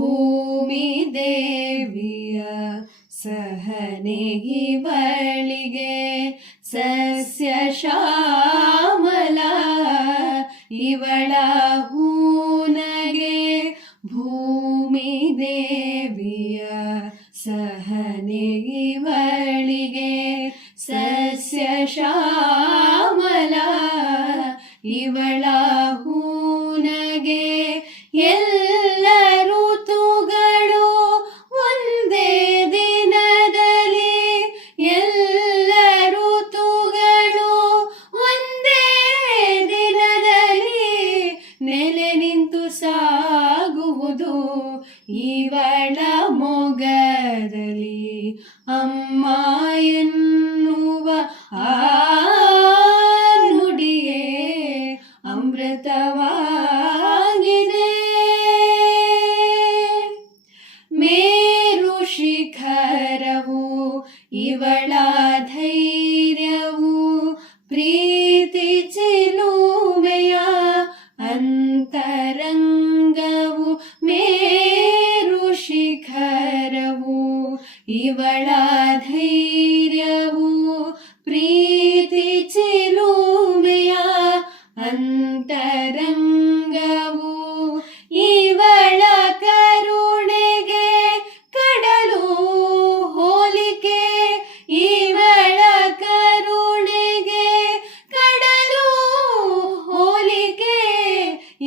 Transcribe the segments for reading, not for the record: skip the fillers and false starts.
ಭೂಮಿ ದೇವಿಯ ಸಹನೆ ಇವಳಿಗೆ ಸಸ್ಯ ಶ್ಯಾಮಲ ಇವಳ ಹೂನಗೆ ಭೂಮಿ ದೇವಿಯ ಸಹನೆ ಇವಳಿಗೆ ಸಸ್ಯ ಶ್ಯಾಮಲ ಇವಳ ಹೂನಗೆ ಎಲ್ಲ ಋತುಗಳು ಒಂದೇ ದಿನದಲ್ಲಿ ಎಲ್ಲ ಋತುಗಳು ಒಂದೇ ದಿನದಲ್ಲಿ ನೆಲೆ ನಿಂತು ಸಾಗುವುದು ಇವಳ ಮೊಗದಲ್ಲಿ ಅಮ್ಮ ಎನ್ನುವ ಆ ನುಡಿಯೇ ಅಮೃತವಾಗಿದೆ. ಮೇರು ಶಿಖರವು ಇವಳ ಧೈರ್ಯವು ಪ್ರೀತಿ ಚಿಲುಮೆಯ ಅಂತರಂಗವು ಮೇರು ಶಿಖರವು ಇವಳ ಧೈರ್ಯವು ಪ್ರೀತಿ ಚಿಲುಮೆಯ ಅಂತರಂಗವು ಇವಳ ಕರುಣೆಗೆ ಕಡಲು ಹೋಲಿಕೆ ಇವಳ ಕರುಣೆಗೆ ಕಡಲು ಹೋಲಿಕೆ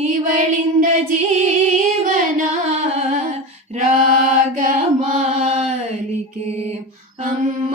ಇವಳಿಂದ ಜೀವನ ರಾಗಮಾಲಿಕೆ ಅಮ್ಮ